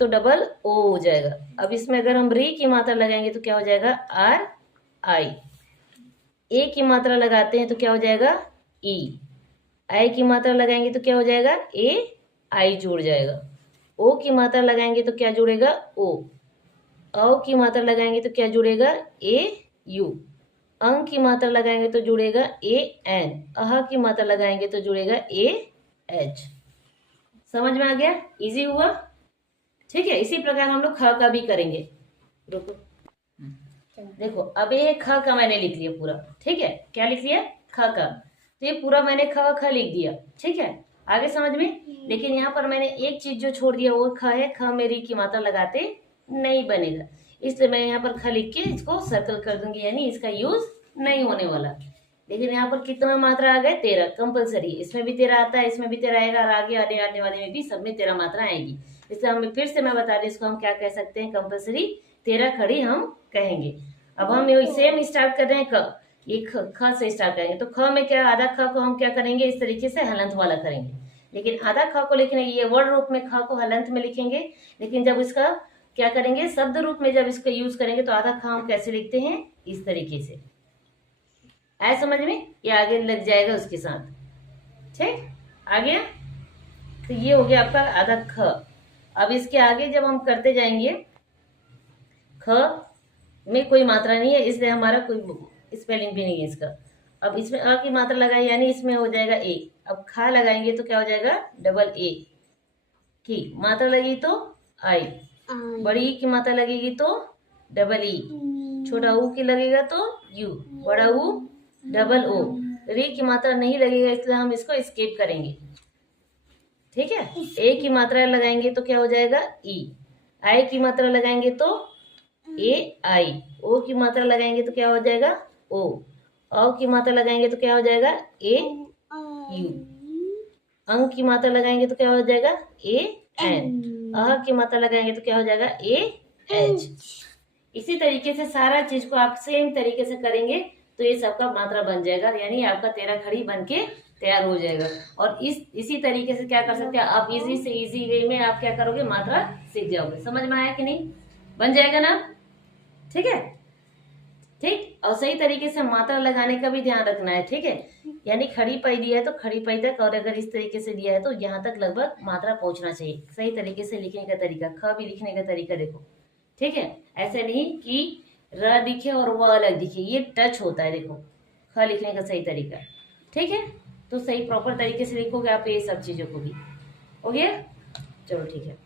तो double O हो जाएगा। अब इसमें अगर हम री की मात्रा लगाएंगे तो क्या हो जाएगा, आर आई। ए की मात्रा लगाते हैं तो क्या हो जाएगा, ई। आई की मात्रा लगाएंगे तो क्या हो जाएगा, ए आई जुड़ जाएगा। ओ की मात्रा लगाएंगे तो क्या जुड़ेगा, ओ। औ की मात्रा लगाएंगे तो क्या जुड़ेगा, ए यू। अंग की मात्रा लगाएंगे तो जुड़ेगा ए एन। अह की मात्रा लगाएंगे तो जुड़ेगा ए एच। समझ में आ गया, इजी हुआ। ठीक है, इसी प्रकार हम लोग ख का भी करेंगे। रुको, देखो अब ये ख का मैंने लिख लिया पूरा। ठीक है, क्या लिख लिया, ख का। तो ये पूरा मैंने ख ख लिख दिया। ठीक है, आगे समझ में। लेकिन यहाँ पर मैंने एक चीज जो छोड़ दिया वो ख है। ख में री की मात्रा लगाते नहीं बनेगा, इसलिए मैं यहाँ पर ख लिख के इसको सर्कल कर दूंगी, यानी इसका यूज नहीं होने वाला। लेकिन यहाँ पर कितना मात्रा आ गए, 13 कंपलसरी। इसमें भी 13 आता है, इसमें भी 13 आएगा, और आगे आने वाले में भी सब में 13 मात्रा आएगी। इसलिए हम फिर से मैं बता रही हूँ, इसको हम क्या कह सकते हैं, कंपलसरी 13 खड़ी हम कहेंगे। अब हम सेम स्टार्ट कर रहे हैं क, ये ख से स्टार्ट करेंगे। तो ख में क्या, आधा ख को हम क्या करेंगे, इस तरीके से हलंत वाला करेंगे। लेकिन आधा ख को लिखने ये वर्ड रूप में ख को हलंत में लिखेंगे। लेकिन जब इसका क्या करेंगे, शब्द रूप में जब इसका यूज करेंगे तो आधा ख हम कैसे लिखते हैं, इस तरीके से। आया समझ में, ये आगे लग जाएगा उसके साथ। ठीक, आ गया। तो ये हो गया आपका आधा ख। अब इसके आगे जब हम करते जाएंगे, ख में कोई मात्रा नहीं है, इसलिए हमारा कोई स्पेलिंग भी नहीं है इसका। अब इसमें अ की मात्रा लगाई, यानी इसमें हो जाएगा ए। अब खा लगाएंगे तो क्या हो जाएगा, डबल ए। ठीक, मात्रा लगी तो आई। बड़ी ई की मात्रा लगेगी तो डबल ई। छोटा ऊ की लगेगा तो यू। बड़ा ऊ डबल ओ। री की मात्रा नहीं लगेगा, इसलिए हम इसको स्किप करेंगे। ठीक है, ए की मात्रा लगाएंगे तो क्या हो जाएगा, ई। आई की मात्रा लगाएंगे तो ए आई। ओ की मात्रा लगाएंगे तो क्या हो जाएगा, ओ। औ की मात्रा लगाएंगे तो क्या हो जाएगा, ए यू। अंग की मात्रा लगाएंगे तो क्या हो जाएगा, ए एन। अह की मात्रा लगाएंगे तो क्या हो जाएगा, ए एच। इसी तरीके से सारा चीज को आप सेम तरीके से करेंगे तो ये सबका मात्रा बन जाएगा, यानी आपका 13 खड़ी बन के तैयार हो जाएगा। और इसी तरीके से क्या कर सकते हैं आप, इजी से इजी वे में आप क्या करोगे, मात्रा सीख जाओगे। समझ में आया कि नहीं, बन जाएगा ना। ठीक है, ठीक। और सही तरीके से मात्रा लगाने का भी ध्यान रखना है। ठीक है, यानी खड़ी पई दिया है तो खड़ी पई तक, और अगर इस तरीके से दिया है तो यहाँ तक लगभग मात्रा पहुंचना चाहिए। सही तरीके से लिखने का तरीका, ख भी लिखने का तरीका देखो। ठीक है, ऐसे नहीं कि र दिखे और व अलग दिखे, ये टच होता है। देखो ख लिखने का सही तरीका। ठीक है, तो सही प्रॉपर तरीके से लिखोगे आप ये सब चीजों को भी। हो गया, चलो ठीक है।